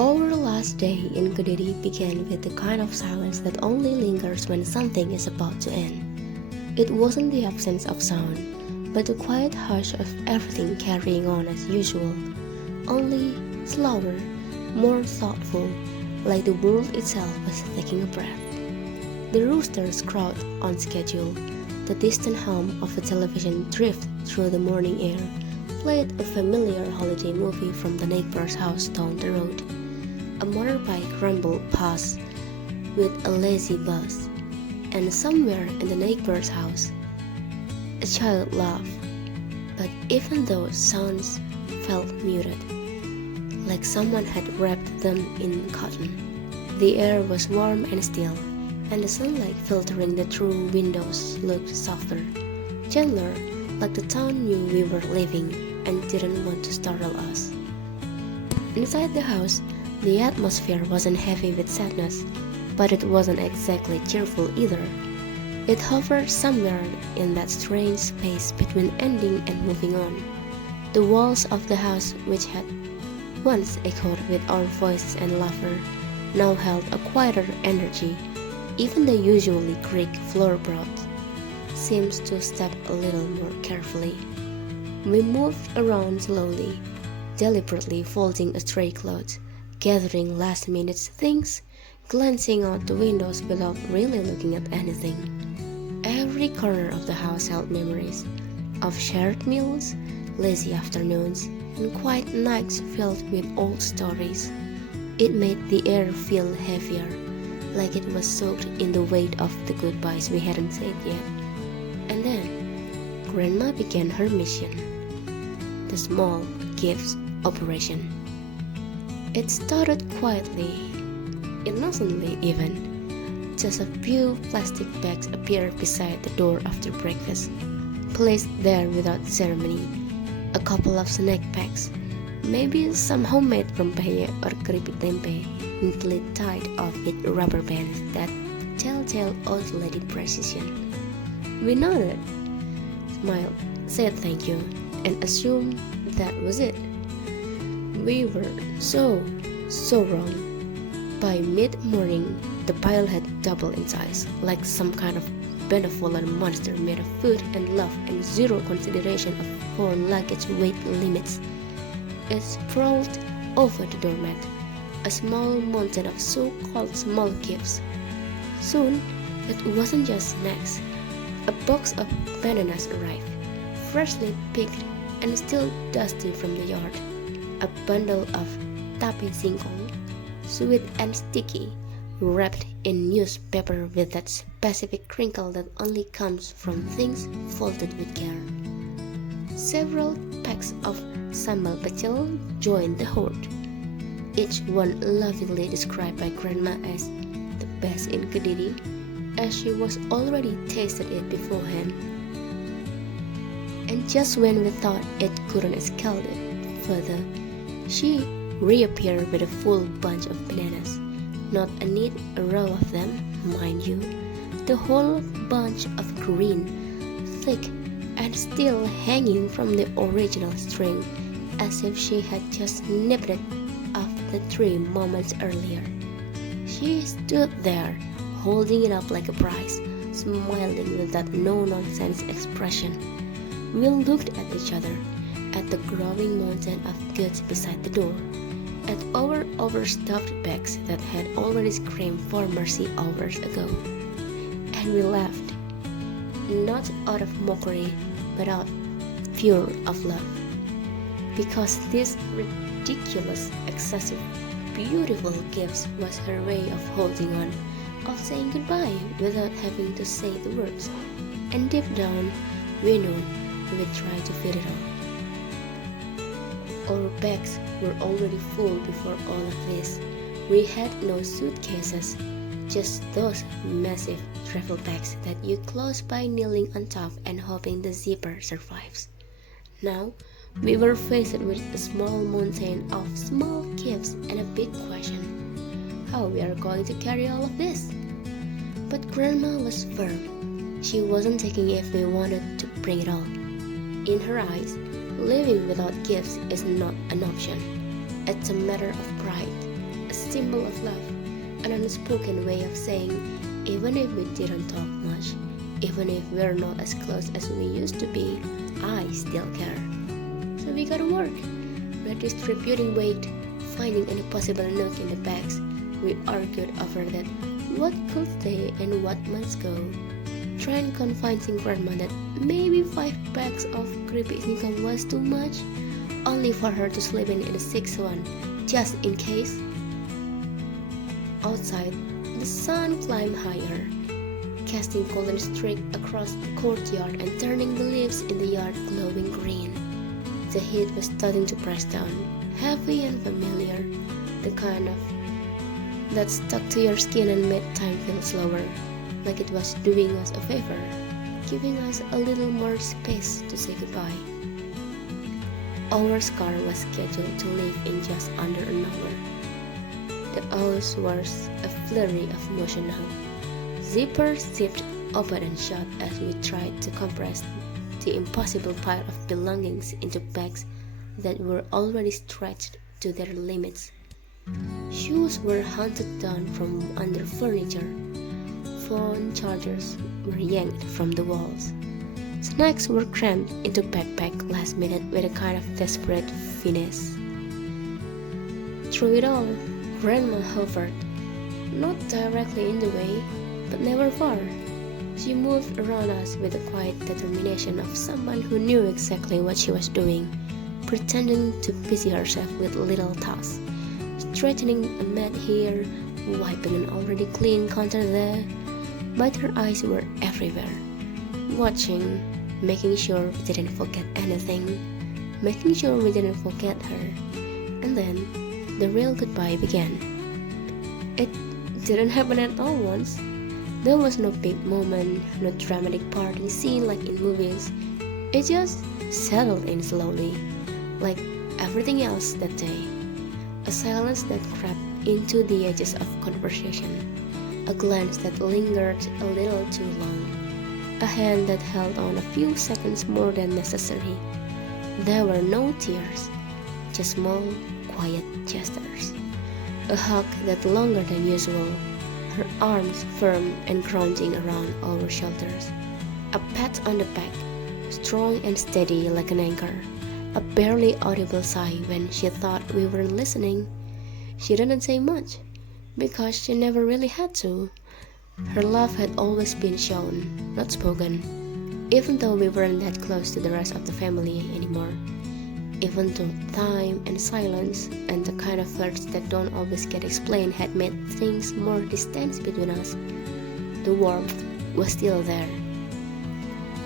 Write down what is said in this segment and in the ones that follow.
Our last day in Kediri began with the kind of silence that only lingers when something is about to end. It wasn't the absence of sound, but the quiet hush of everything carrying on as usual, only slower, more thoughtful, like the world itself was taking a breath. The roosters crowed on schedule. The distant hum of a television drifted through the morning air, played a familiar holiday movie from the neighbor's house down the road. A motorbike rumbled past with a lazy buzz, and somewhere in the neighbor's house, a child laughed. But even those sounds felt muted, like someone had wrapped them in cotton. The air was warm and still, and the sunlight filtering the through windows looked softer, gentler, like the town knew we were leaving and didn't want to startle us. Inside the house, the atmosphere wasn't heavy with sadness, but it wasn't exactly cheerful either. It hovered somewhere in that strange space between ending and moving on. The walls of the house, which had once echoed with our voices and laughter, now held a quieter energy. Even the usually Greek floorboard seems to step a little more carefully. We moved around slowly, deliberately folding stray clothes, gathering last-minute things, glancing out the windows without really looking at anything. Every corner of the house held memories of shared meals, lazy afternoons, and quiet nights filled with old stories. It made the air feel heavier, like it was soaked in the weight of the goodbyes we hadn't said yet. And then, Grandma began her mission, the small gifts operation. It started quietly, innocently even. Just a few plastic bags appeared beside the door after breakfast, placed there without ceremony. A couple of snack packs, maybe some homemade rempeyek or keripik tempe, neatly tied off with rubber bands that telltale old lady precision. We nodded, smiled, said thank you, and assumed that was it. We were so wrong. By mid-morning, the pile had doubled in size, like some kind of benevolent monster made of food and love and zero consideration of foreign luggage weight limits. It sprawled over the doormat, a small mountain of so-called small gifts. Soon, it wasn't just snacks. A box of bananas arrived, freshly picked and still dusty from the yard. A bundle of tape singkong, sweet and sticky, wrapped in newspaper with that specific crinkle that only comes from things folded with care. Several packs of sambal pecel joined the horde, each one lovingly described by Grandma as the best in Kediri, as she was already tasted it beforehand. And just when we thought it couldn't escalate further, she reappeared with a full bunch of bananas. Not a neat row of them, mind you. The whole bunch of green, thick, and still hanging from the original string, as if she had just nipped it off the tree moments earlier. She stood there, holding it up like a prize, smiling with that no-nonsense expression. We looked at each other, at the growing mountain of goods beside the door, at our overstuffed bags that had already screamed for mercy hours ago. And we laughed, not out of mockery, but out pure of love. Because this ridiculous, excessive, beautiful gifts was her way of holding on, of saying goodbye without having to say the words. And deep down, we knew we'd try to fit it all. Our bags were already full before all of this. We had no suitcases, just those massive travel bags that you close by kneeling on top and hoping the zipper survives. Now, we were faced with a small mountain of small gifts and a big question: how we are going to carry all of this? But Grandma was firm. She wasn't taking if we wanted to bring it all. In her eyes, living without gifts is not an option. It's a matter of pride. a symbol of love, an unspoken way of saying, even if we didn't talk much, even if we're not as close as we used to be, I still care. So we gotta work, redistributing weight, finding any possible nook in the bags. We argued over that what could stay and what must go. Trying convincing grandma that maybe 5 bags of creepy sneakers was too much, only for her to slip in the sixth one, just in case. Outside, the sun climbed higher, casting golden streaks across the courtyard and turning the leaves in the yard glowing green. The heat was starting to press down, heavy and familiar, the kind of that stuck to your skin and made time feel slower, like it was doing us a favor, giving us a little more space to say goodbye. Our car was scheduled to leave in just under an hour. The house was a flurry of motion now. Zippers zipped open and shut as we tried to compress the impossible pile of belongings into bags that were already stretched to their limits. Shoes were hunted down from under furniture. Phone chargers were yanked from the walls. Snacks were crammed into backpack last minute with a kind of desperate finesse. Through it all, Grandma hovered, not directly in the way, but never far. She moved around us with the quiet determination of someone who knew exactly what she was doing, pretending to busy herself with little tasks, straightening a mat here, wiping an already clean counter there, but her eyes were everywhere, watching, making sure we didn't forget anything, making sure we didn't forget her. And then the real goodbye began. It didn't happen at all once. There was no big moment, no dramatic parting scene like in movies. It just settled in slowly, like everything else that day. A silence that crept into the edges of conversation, a glance that lingered a little too long, a hand that held on a few seconds more than necessary. There were no tears, just small, quiet gestures. A hug that longer than usual, her arms firm and grounding around our shoulders. A pat on the back, strong and steady like an anchor. A barely audible sigh when she thought we weren't listening. She didn't say much, because she never really had to. Her love had always been shown, not spoken, even though we weren't that close to the rest of the family anymore. Even though time and silence and the kind of flirts that don't always get explained had made things more distant between us, the warmth was still there.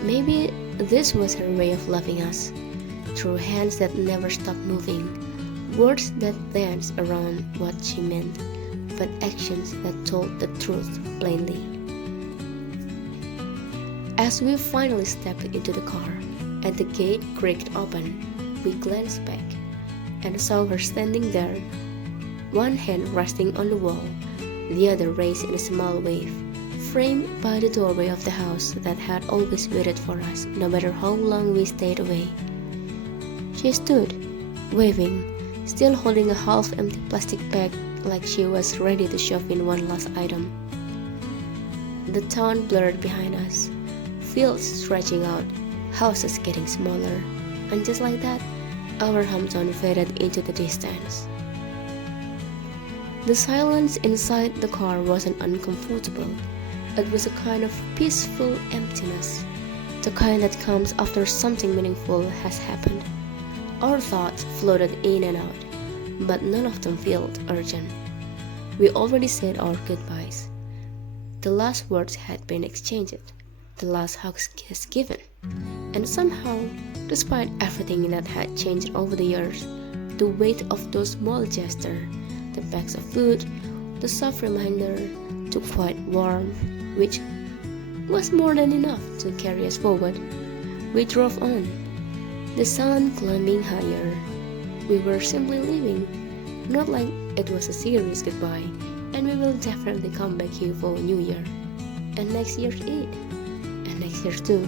Maybe this was her way of loving us, through hands that never stopped moving, words that danced around what she meant, but actions that told the truth plainly. As we finally stepped into the car and the gate creaked open, we glanced back and saw her standing there, one hand resting on the wall, the other raised in a small wave, framed by the doorway of the house that had always waited for us, no matter how long we stayed away. She stood, waving, still holding a half-empty plastic bag like she was ready to shove in one last item. The town blurred behind us, fields stretching out, houses getting smaller, and just like that, our hometown faded into the distance. The silence inside the car wasn't uncomfortable. It was a kind of peaceful emptiness, the kind that comes after something meaningful has happened. Our thoughts floated in and out, but none of them felt urgent. We already said our goodbyes. The last words had been exchanged, the last hugs given, and somehow, despite everything that had changed over the years, the weight of those small gestures, the bags of food, the soft reminder, the quiet warmth, which was more than enough to carry us forward. We drove on, the sun climbing higher. We were simply leaving, not like it was a serious goodbye, and we will definitely come back here for New Year, and next year's Eid, and next year's too.